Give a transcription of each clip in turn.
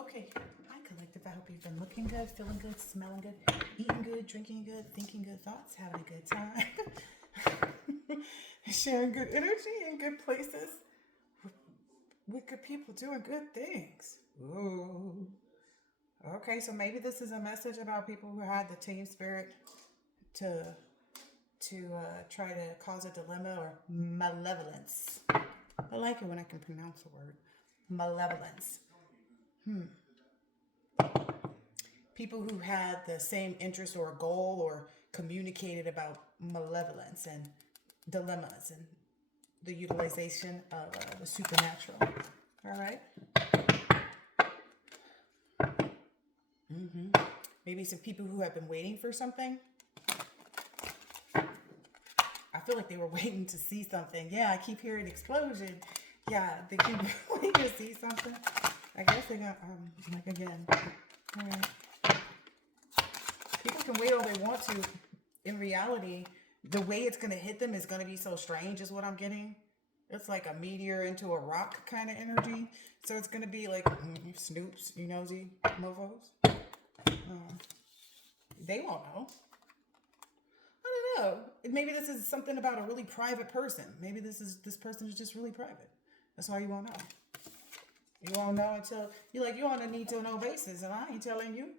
Okay, hi collective. I hope you've been looking good, feeling good, smelling good, eating good, drinking good, thinking good thoughts, having a good time, sharing good energy in good places with good people doing good things. Ooh. Okay, so maybe this is a message about people who had the team spirit to try to cause a dilemma or malevolence. I like it when I can pronounce a word. Malevolence. People who had the same interest or goal or communicated about malevolence and dilemmas and the utilization of the supernatural. All right. Maybe some people who have been waiting for something. I feel like they were waiting to see something. Yeah, I keep hearing explosion. Yeah, they keep waiting to see something. I guess they got like again. All right. People can wait all they want to. In reality, the way it's gonna hit them is gonna be so strange, is what I'm getting. It's like a meteor into a rock kind of energy. So it's gonna be like snoops, you nosy mofos. They won't know. I don't know. Maybe this is something about a really private person. Maybe this person is just really private. That's why you won't know. You won't know until you're on a need to know basis, and I ain't telling you.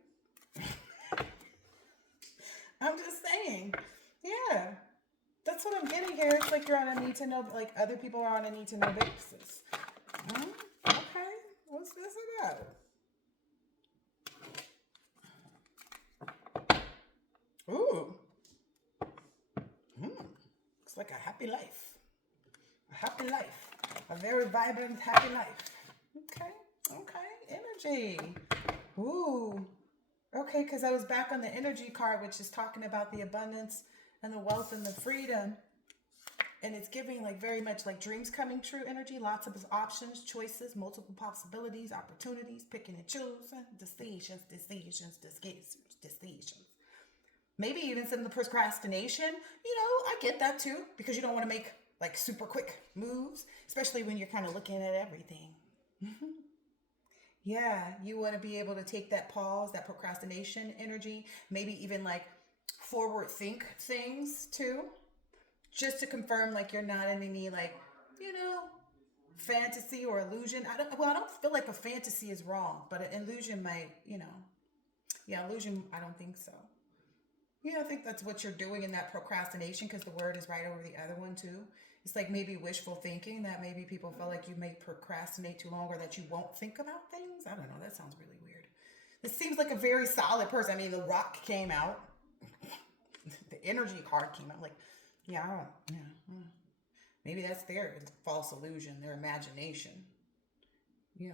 I'm just saying. Yeah. That's what I'm getting here. It's like you're on a need to know, like other people are on a need to know basis. Okay. What's this about? Ooh. Looks like a happy life. A happy life. A very vibrant, happy life. Okay. Energy. Ooh. Okay, because I was back on the energy card, which is talking about the abundance and the wealth and the freedom. And it's giving like very much like dreams coming true energy. Lots of options, choices, multiple possibilities, opportunities, picking and choosing, decisions. Maybe even some of the procrastination. I get that too, because you don't want to make like super quick moves, especially when you're kind of looking at everything. Yeah, you want to be able to take that pause, that procrastination energy, maybe even like forward think things too, just to confirm like you're not in any like, fantasy or illusion. I don't feel like a fantasy is wrong, but an illusion might, yeah, illusion, I don't think so. Yeah, I think that's what you're doing in that procrastination, because the word is right over the other one too. It's like maybe wishful thinking, that maybe people feel like you may procrastinate too long, or that you won't think about things. I don't know. That sounds really weird. This seems like a very solid person. I mean, the rock came out, the energy card came out. Like, yeah, I don't, yeah. Maybe that's their false illusion, their imagination.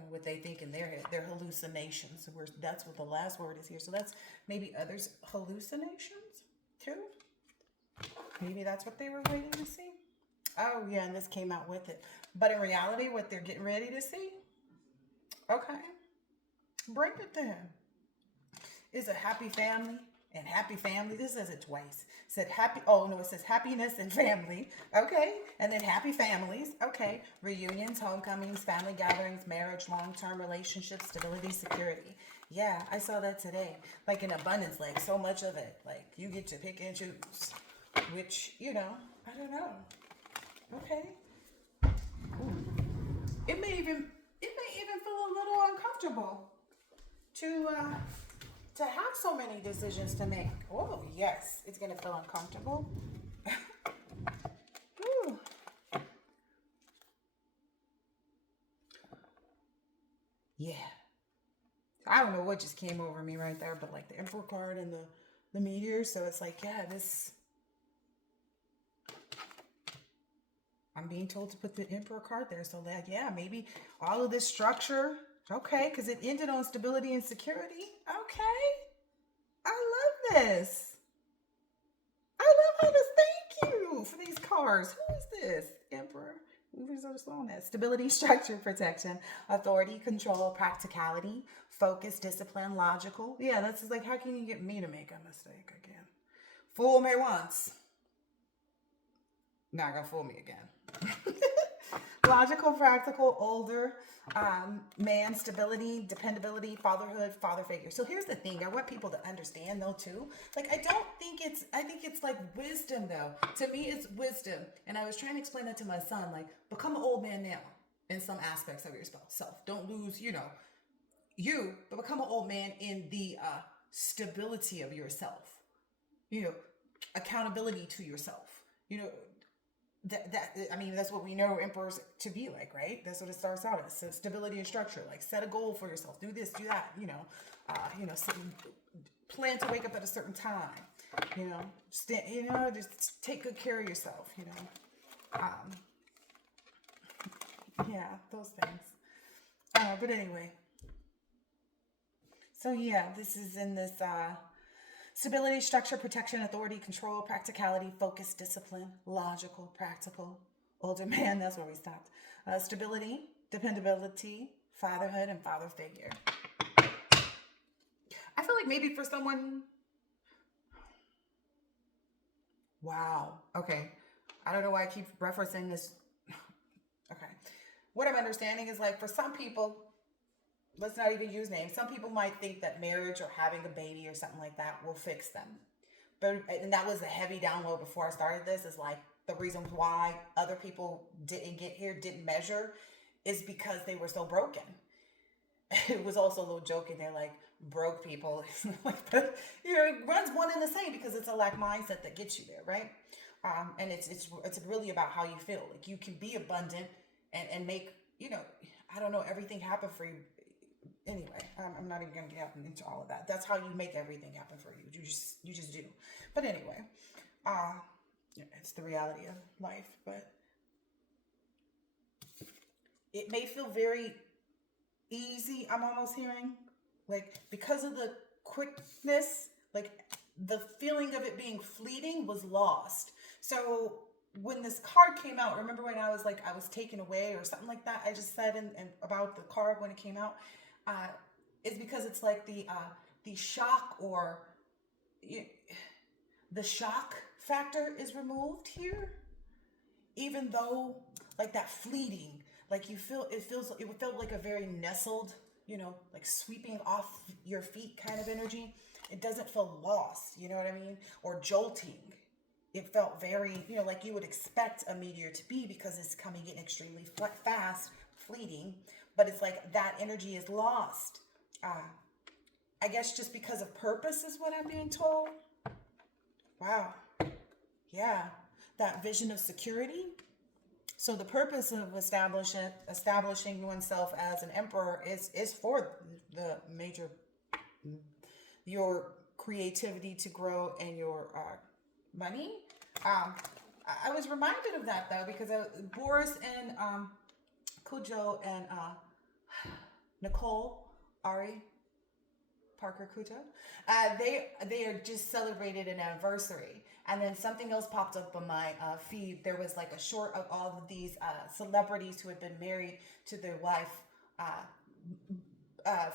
What they think in their head, their hallucinations. That's what the last word is here. So that's maybe others' hallucinations too. Maybe that's what they were waiting to see. Oh yeah, and this came out with it. But in reality, what they're getting ready to see, okay, bring it then. Is a happy family. And happy family, this says it twice. It said happy, oh no, it says happiness and family. Okay. And then happy families. Okay. Reunions, homecomings, family gatherings, marriage, long-term relationships, stability, security. Yeah, I saw that today. Like in abundance, like so much of it. Like you get to pick and choose. Which, I don't know. Okay. Ooh. It may even feel a little uncomfortable to have so many decisions to make. Oh, yes, it's going to feel uncomfortable. Yeah. I don't know what just came over me right there, but like the Emperor card and the meteor. So it's like, yeah, I'm being told to put the Emperor card there. So that, yeah, maybe all of this structure. Okay, because it ended on stability and security. Okay. I love this. I love all this. Thank you for these cards. Who is this? Emperor. Moving so slow on that. Stability, structure, protection, authority, control, practicality, focus, discipline, logical. Yeah, that's just like, how can you get me to make a mistake again? Fool me once. Not gonna fool me again. Logical, practical, older, man, stability, dependability, fatherhood, father figure. So here's the thing. I want people to understand though too. Like I think it's like wisdom though. To me, it's wisdom. And I was trying to explain that to my son. Like, become an old man now in some aspects of yourself. Don't lose, but become an old man in the stability of yourself. You know, accountability to yourself. You know, I mean, that's what we know emperors to be like, right? That's what it starts out as. So stability and structure. Like, set a goal for yourself. Do this, do that. Plan to wake up at a certain time. Just take good care of yourself. Yeah, those things. But anyway, so yeah, this is in this stability, structure, protection, authority, control, practicality, focus, discipline, logical, practical, older man. That's where we stopped. Stability, dependability, fatherhood, and father figure. I feel like maybe for someone. Wow. Okay. I don't know why I keep referencing this. Okay. What I'm understanding is, like, for some people, let's not even use names. Some people might think that marriage or having a baby or something like that will fix them. And that was a heavy download before I started this, is like the reason why other people didn't get here, didn't measure, is because they were so broken. It was also a little joke in there, like, broke people. But it runs one and the same, because it's a lack mindset that gets you there, right? And it's really about how you feel. Like, you can be abundant and make, I don't know, everything happen for you. Anyway, I'm not even going to get into all of that. That's how you make everything happen for you. You just do. But anyway, it's the reality of life. But it may feel very easy. I'm almost hearing, like, because of the quickness, like, the feeling of it being fleeting was lost. So when this card came out, remember when I was like, I was taken away or something like that? I just said in about the card when it came out. Is because it's like the shock, or the shock factor is removed here, even though, like, that fleeting, like, it felt like a very nestled, like sweeping off your feet kind of energy. It doesn't feel lost, you know what I mean? Or jolting. It felt very, like you would expect a meteor to be, because it's coming in extremely fast, fleeting. But it's like that energy is lost. I guess just because of purpose is what I'm being told. Wow. Yeah. That vision of security. So the purpose of establishing oneself as an emperor is for the major, your creativity to grow, and your money. I was reminded of that though, because Boris and Cujo and Nicole Ari Parker Cujo, they are just celebrated an anniversary, and then something else popped up on my feed. There was like a short of all of these celebrities who had been married to their wife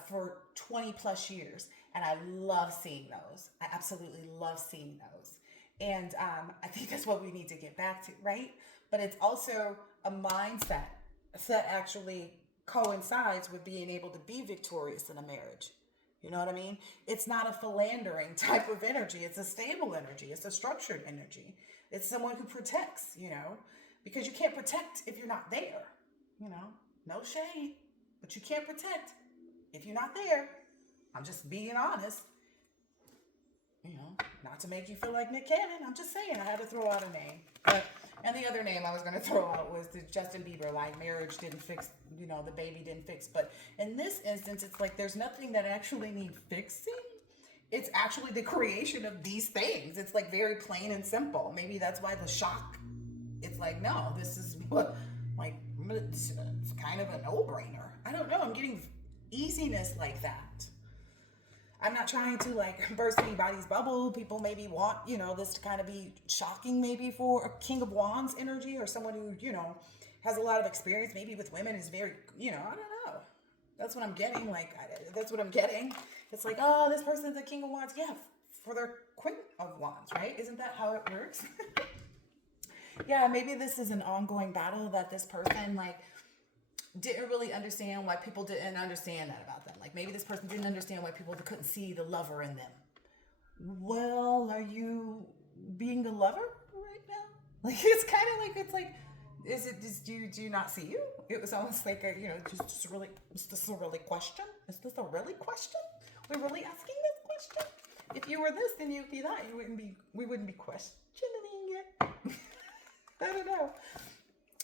for 20 plus years, and I love seeing those. I absolutely love seeing those, and I think that's what we need to get back to, right? But it's also a mindset that actually coincides with being able to be victorious in a marriage. You know what I mean? It's not a philandering type of energy. It's a stable energy. It's a structured energy. It's someone who protects, because you can't protect if you're not there. No shade, but you can't protect if you're not there. I'm just being honest. Not to make you feel like Nick Cannon. I'm just saying, I had to throw out a name. And the other name I was going to throw out was the Justin Bieber, like, marriage didn't fix, the baby didn't fix. But in this instance, it's like there's nothing that actually needs fixing. It's actually the creation of these things. It's like very plain and simple. Maybe that's why the shock, it's like, no, this is like, it's kind of a no-brainer. I don't know. I'm getting easiness like that. I'm not trying to, like, burst anybody's bubble. People maybe want, this to kind of be shocking, maybe for a King of Wands energy, or someone who, has a lot of experience, maybe with women, is very, I don't know. That's what I'm getting. Like, that's what I'm getting. It's like, oh, this person's a King of Wands. Yeah, for their Queen of Wands, right? Isn't that how it works? Yeah, maybe this is an ongoing battle that this person like didn't really understand why people didn't understand that about them. Like maybe this person didn't understand why people couldn't see the lover in them. Well, are you being a lover right now? Like it's kind of like it's like, is it just do you not see you? It was almost like a just really, is this a really question? Is this a really question? We're really asking this question. If you were this, then you'd be that. You wouldn't be. We wouldn't be questioning it. I don't know.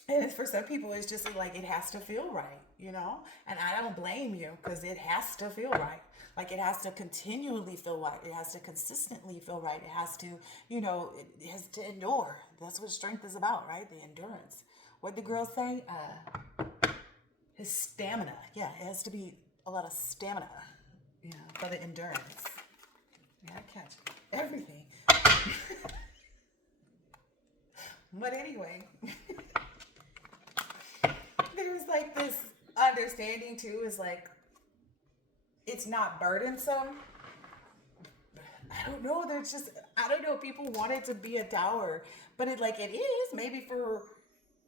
And for some people, it's just like it has to feel right, And I don't blame you because it has to feel right. Like it has to continually feel right. It has to consistently feel right. It has to, it has to endure. That's what strength is about, right? The endurance. What did the girl say? His stamina. Yeah, it has to be a lot of stamina, for the endurance. Yeah, I catch everything. But anyway. There's like this understanding too is like it's not burdensome. I don't know. There's just I don't know. People want it to be a tower, but it is maybe for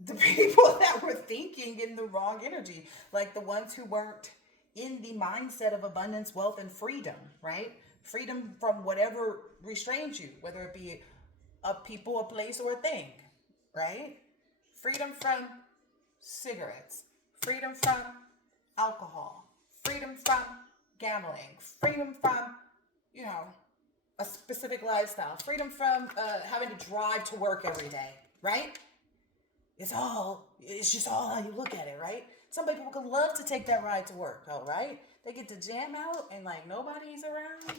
the people that were thinking in the wrong energy, like the ones who weren't in the mindset of abundance, wealth, and freedom. Right? Freedom from whatever restrains you, whether it be a people, a place, or a thing. Right? Freedom from cigarettes, freedom from alcohol, freedom from gambling, freedom from, a specific lifestyle, freedom from having to drive to work every day, right? It's just all how you look at it, right? Some people could love to take that ride to work, though, right? They get to jam out and like nobody's around,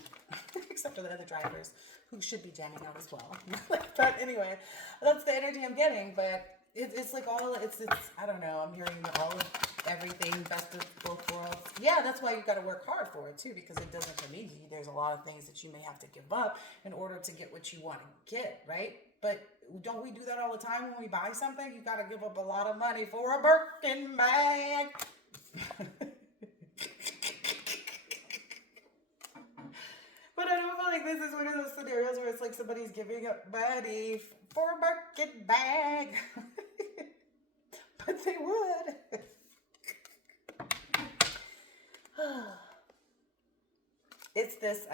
except for the other drivers who should be jamming out as well. But anyway, that's the energy I'm getting. But it's like it's I don't know. I'm hearing all of everything, best of both worlds. Yeah, that's why you got to work hard for it too, because it doesn't come easy. There's a lot of things that you may have to give up in order to get what you want to get, right? But don't we do that all the time when we buy something? You got to give up a lot of money for a Birkin bag. But I don't feel like this is one of those scenarios where it's like somebody's giving up money for a Birkin bag. But they would. It's this,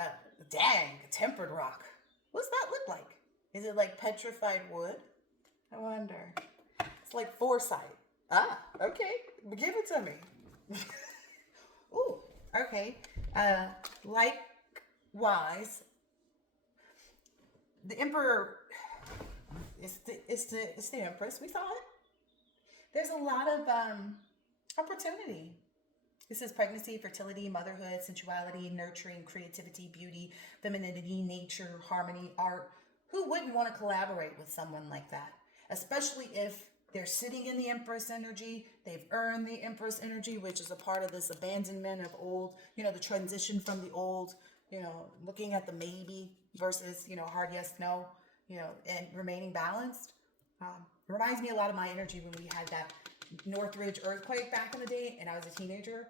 tempered rock. What's that look like? Is it like petrified wood? I wonder. It's like foresight. Ah, okay. Give it to me. Ooh, okay. Likewise, the emperor. It's the empress. We saw it. There's a lot of opportunity. This is pregnancy, fertility, motherhood, sensuality, nurturing, creativity, beauty, femininity, nature, harmony, art. Who wouldn't want to collaborate with someone like that? Especially if they're sitting in the Empress energy, they've earned the Empress energy, which is a part of this abandonment of old, the transition from the old, looking at the maybe versus, hard yes, no, and remaining balanced. Reminds me a lot of my energy when we had that Northridge earthquake back in the day and I was a teenager.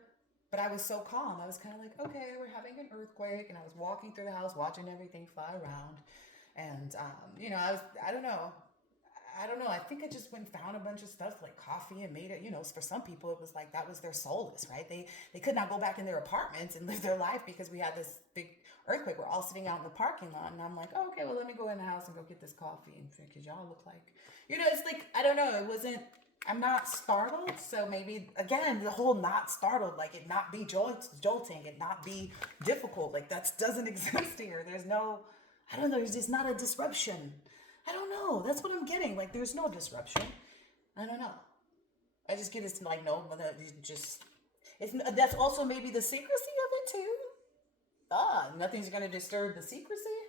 But I was so calm. I was kind of like, okay, we're having an earthquake. And I was walking through the house, watching everything fly around. And, I don't know. I think I just went and found a bunch of stuff like coffee and made it, for some people, it was like that was their solace, right? They could not go back in their apartments and live their life because we had this big earthquake. We're all sitting out in the parking lot. And I'm like, oh, okay, well, let me go in the house and go get this coffee. And because y'all look like, it's like, I don't know. It wasn't, I'm not startled. So maybe, again, the whole not startled, like it not be jolting, it not be difficult. Like that doesn't exist here. There's no, I don't know. There's just not a disruption. I don't know. That's what I'm getting. Like, there's no disruption. I don't know. I just get it's like, no, but that's also maybe the secrecy of it too. Nothing's going to disturb the secrecy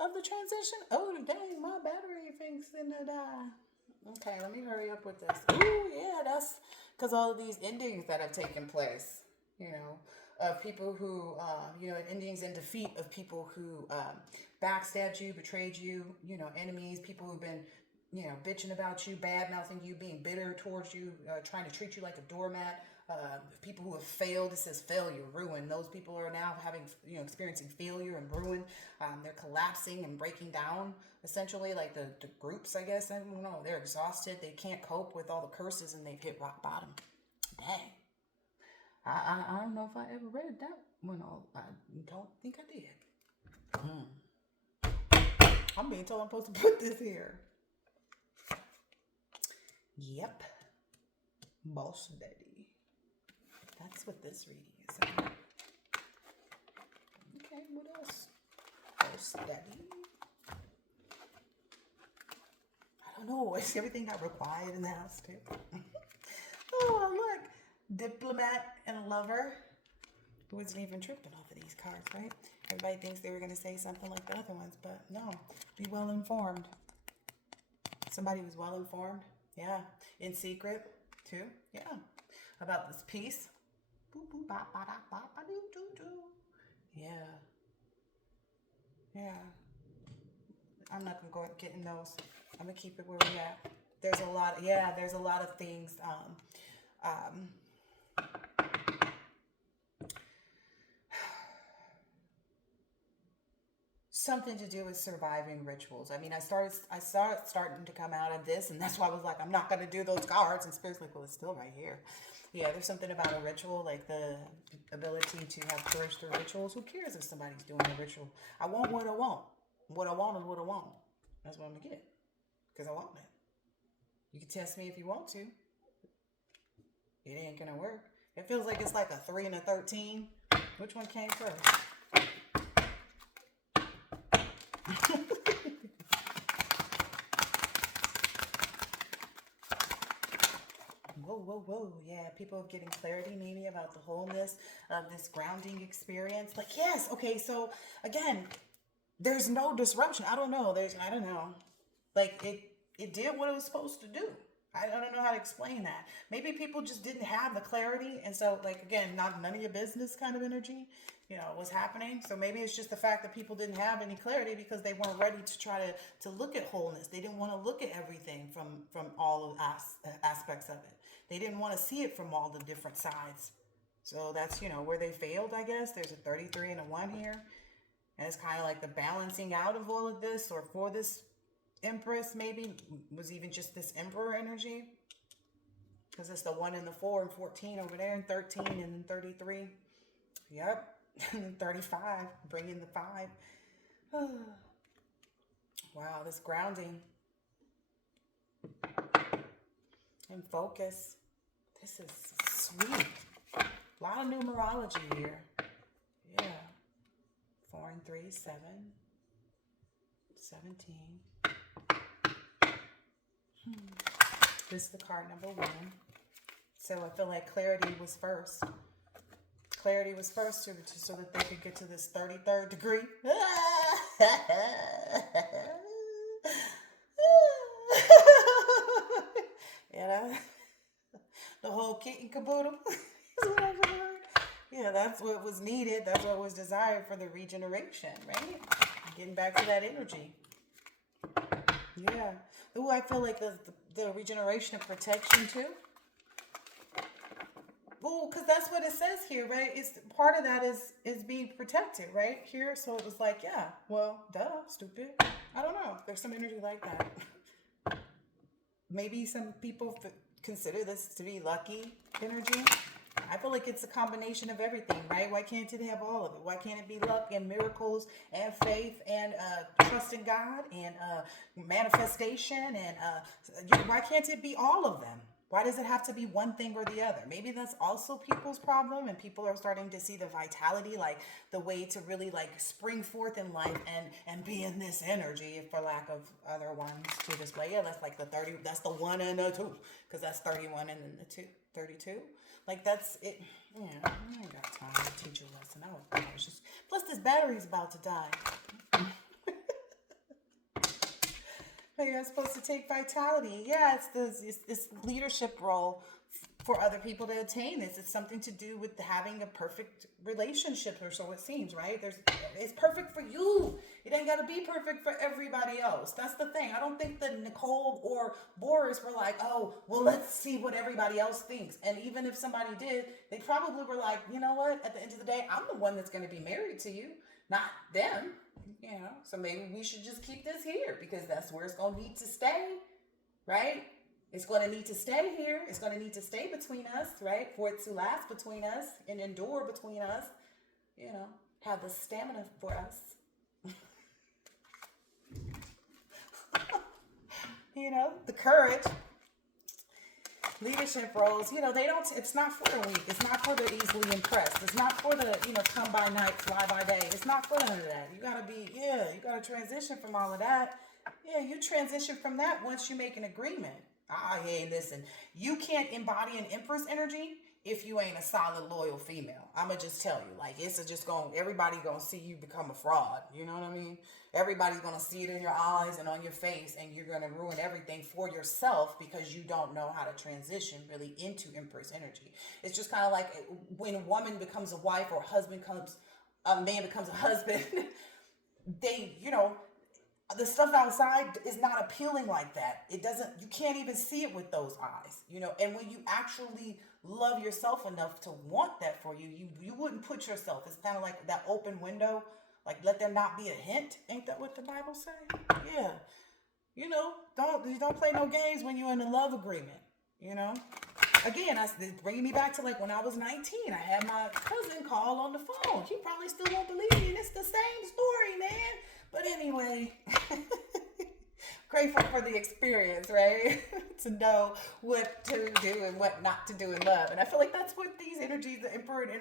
of the transition. Oh, dang, my battery thinks gonna die. Okay, let me hurry up with this. Ooh, yeah, that's because all of these endings that have taken place, of people who, endings in defeat of people who backstabbed you, betrayed you, enemies, people who've been, bitching about you, bad mouthing you, being bitter towards you, trying to treat you like a doormat. People who have failed, it says failure, ruin. Those people are now having, experiencing failure and ruin. They're collapsing and breaking down, essentially, like the groups, I guess. I don't know. They're exhausted. They can't cope with all the curses and they've hit rock bottom. Dang. I don't know if I ever read that one. I don't think I did. I'm being told I'm supposed to put this here. Yep. Boss Daddy. That's what this reading is. Okay, what else? Boss Daddy. I don't know. Is everything got required in the house too? Oh, look. Diplomat and lover. Who wasn't even tripping off of these cards, right? Everybody thinks they were going to say something like the other ones, but no. Be well informed. Somebody was well informed. Yeah. In secret, too. Yeah. About this peace. Yeah. Yeah. I'm not going to go get in those. I'm going to keep it where we at. There's a lot of things. Something to do with surviving rituals. I mean, I started starting to come out of this, and that's why I was like, I'm not going to do those cards. And Spirit's like, well, it's still right here. Yeah, there's something about a ritual, like the ability to have courage through rituals. Who cares if somebody's doing a ritual? I want what I want. What I want is what I want. That's what I'm going to get, because I want it. You can test me if you want to. It ain't going to work. It feels like it's like a 3 and a 13. Which one came first? Whoa. Yeah, people are getting clarity maybe about the wholeness of this grounding experience. Like, yes, okay, so again, there's no disruption. I don't know. Like, it did what it was supposed to do. I don't know how to explain that. Maybe people just didn't have the clarity. And so, like, again, none of your business kind of energy, was happening. So maybe it's just the fact that people didn't have any clarity because they weren't ready to try to look at wholeness. They didn't want to look at everything from all of aspects of it. They didn't want to see it from all the different sides. So that's, where they failed, I guess. There's a 33 and a 1 here. And it's kind of like the balancing out of all of this, or for this Empress maybe was even just this Emperor energy, because it's the 1 and the 4 and 14 over there, and 13 and then 33. Yep. And 35, bringing the 5. Wow, this grounding and focus. This is sweet. A lot of numerology here. Yeah. 4 and 3, 7. 17. This is the card number 1. So I feel like clarity was first. Clarity was first so that they could get to this 33rd degree. The whole kit and caboodle is what I've heard. Yeah, that's what was needed. That's what was desired for the regeneration, right? Getting back to that energy. Yeah. Ooh, I feel like the regeneration of protection too. Well, because that's what it says here, right? It's part of that is being protected, right? Here, so it was like, yeah, well, duh, stupid. I don't know. There's some energy like that. Maybe some people consider this to be lucky energy. I feel like it's a combination of everything, right? Why can't it have all of it? Why can't it be luck and miracles and faith and trust in God and manifestation? And why can't it be all of them? Why does it have to be one thing or the other? Maybe that's also people's problem, and people are starting to see the vitality, like the way to really like spring forth in life and be in this energy, for lack of other ones to display. Yeah, that's like the 30, that's the 1 and the 2, because that's 31 and then the 2, 32. Like that's it. Yeah, I ain't got time to teach a lesson. I was just, plus this battery's about to die. But you're supposed to take vitality. Yeah, it's this leadership role for other people to attain this. It's something to do with having a perfect relationship, or so it seems, right? It's perfect for you. It ain't gotta be perfect for everybody else. That's the thing. I don't think that Nicole or Boris were like, oh, well, let's see what everybody else thinks. And even if somebody did, they probably were like, you know what? At the end of the day, I'm the one that's gonna be married to you, not them. You know, so maybe we should just keep this here because that's where it's gonna need to stay, right? It's going to need to stay here. It's going to need to stay between us, right? For it to last between us and endure between us, you know, have the stamina for us. You know, the courage. Leadership roles, you know, it's not for the weak. It's not for the easily impressed. It's not for the, come by night, fly by day. It's not for none of that. You got to transition from all of that. Yeah, you transition from that once you make an agreement. Hey, listen, you can't embody an empress energy if you ain't a solid, loyal female. I'ma just tell you, like, everybody gonna see you become a fraud. You know what I mean? Everybody's gonna see it in your eyes and on your face, and you're gonna ruin everything for yourself because you don't know how to transition really into empress energy. It's just kind of like when a woman becomes a wife or a man becomes a husband, the stuff outside is not appealing like that. You can't even see it with those eyes, and when you actually love yourself enough to want that for you, you wouldn't put yourself, it's kind of like that open window, like let there not be a hint. Ain't that what the Bible say? Yeah. Don't play no games when you're in a love agreement, Again, it's bringing me back to like when I was 19, I had my cousin call on the phone. He probably still won't believe me, and it's the same story, man. But anyway, grateful for the experience, right? To know what to do and what not to do in love. And I feel like that's what these energies, the Emperor and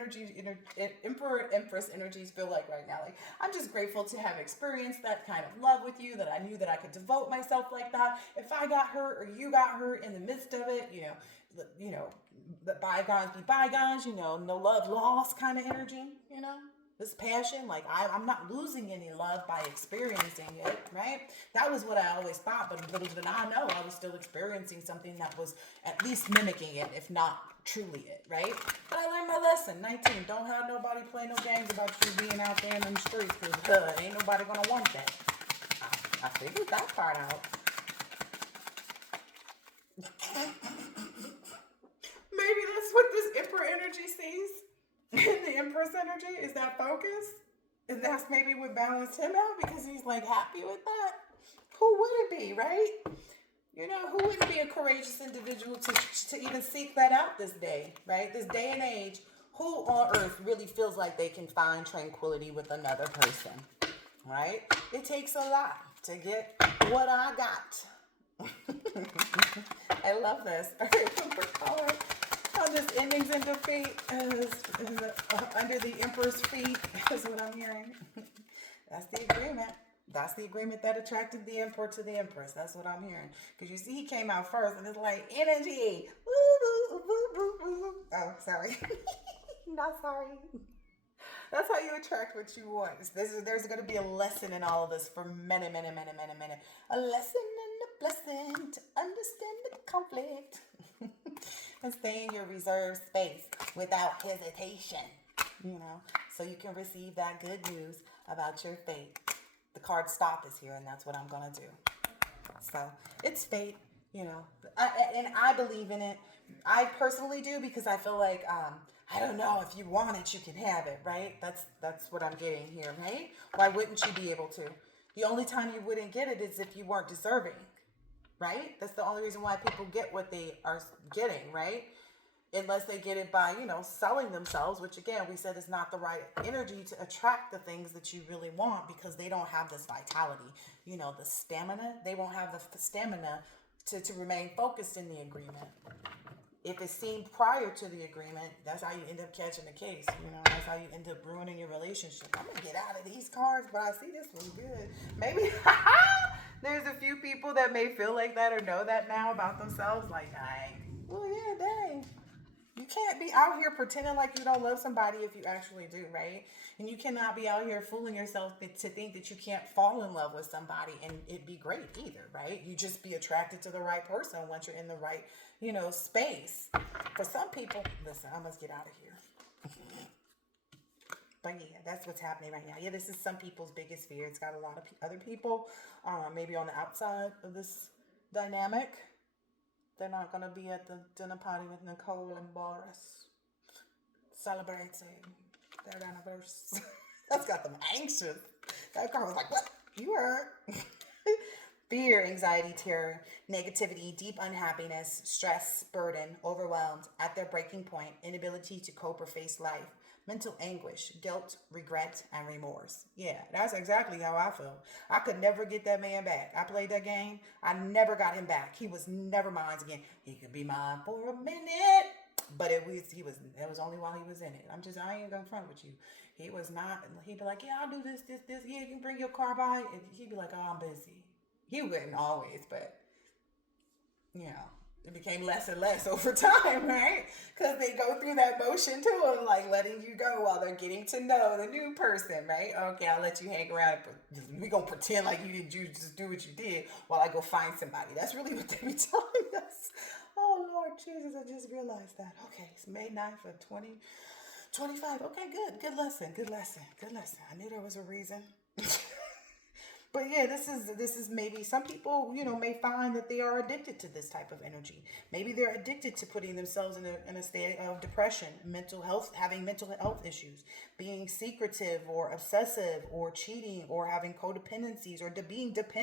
Empress energies feel like right now. Like, I'm just grateful to have experienced that kind of love with you, that I knew that I could devote myself like that. If I got hurt or you got hurt in the midst of it, let bygones be bygones, no love lost kind of energy, this passion, like I'm not losing any love by experiencing it, right? That was what I always thought, but little did I know I was still experiencing something that was at least mimicking it, if not truly it, right? But I learned my lesson. 19, don't have nobody play no games about you being out there in them streets, because ain't nobody gonna want that. I figured that part out. Maybe that's what this Emperor energy sees. The Empress energy is that focus, and that's maybe what balanced him out, because he's like happy with that. Who wouldn't be, right? Who wouldn't be a courageous individual to even seek that out this day, right? This day and age, who on earth really feels like they can find tranquility with another person, right? It takes a lot to get what I got. I love this. All right, on this endings in defeat is under the Emperor's feet is what I'm hearing. That's the agreement. That's the agreement that attracted the Emperor to the Empress. That's what I'm hearing. Because you see, he came out first, and it's like energy. Woo, woo, woo, woo, woo. Oh, sorry. Not sorry. That's how you attract what you want. There's going to be a lesson in all of this for many, many, many, many, many. A lesson and a blessing to understand the conflict. And stay in your reserved space without hesitation, so you can receive that good news about your fate. The card stop is here, and that's what I'm going to do. So it's fate, and I believe in it. I personally do, because I feel like, I don't know, if you want it, you can have it, right? That's what I'm getting here, right? Why wouldn't you be able to? The only time you wouldn't get it is if you weren't deserving. Right? That's the only reason why people get what they are getting, right? Unless they get it by, selling themselves, which again, we said is not the right energy to attract the things that you really want, because they don't have this vitality, the stamina. They won't have the stamina to remain focused in the agreement. If it's seen prior to the agreement, that's how you end up catching the case. That's how you end up ruining your relationship. I'm going to get out of these cards, but I see this one good. Maybe... There's a few people that may feel like that or know that now about themselves. Like, well, yeah, dang. You can't be out here pretending like you don't love somebody if you actually do, right? And you cannot be out here fooling yourself to think that you can't fall in love with somebody and it be great either, right? You just be attracted to the right person once you're in the right, space. For some people, listen, I must get out of here. But yeah, that's what's happening right now. Yeah, this is some people's biggest fear. It's got a lot of other people, maybe on the outside of this dynamic. They're not going to be at the dinner party with Nicole and Boris celebrating their anniversary. That's got them anxious. That girl was like, what? You heard? Fear, anxiety, terror, negativity, deep unhappiness, stress, burden, overwhelmed, at their breaking point, inability to cope or face life, mental anguish, guilt, regret, and remorse. Yeah, that's exactly how I feel. I could never get that man back. I played that game. I never got him back. He was never mine again. He could be mine for a minute, but it was only while he was in it. I ain't gonna front with you. He was not. He'd be like, yeah, I'll do this, this, this. Yeah, you can bring your car by, and he'd be like, oh, I'm busy. He wouldn't always, but you know, it became less and less over time, right? Because they go through that motion to them, like letting you go while they're getting to know the new person, right? Okay, I'll let you hang around. We gonna pretend like you didn't. You just do what you did while I go find somebody. That's really what they be telling us. Oh Lord Jesus, I just realized that. Okay, it's May 9th of 2025. Okay, good lesson. I knew there was a reason. But yeah, this is maybe some people, may find that they are addicted to this type of energy. Maybe they're addicted to putting themselves in a state of depression, mental health, having mental health issues, being secretive or obsessive or cheating or having codependencies or being dependent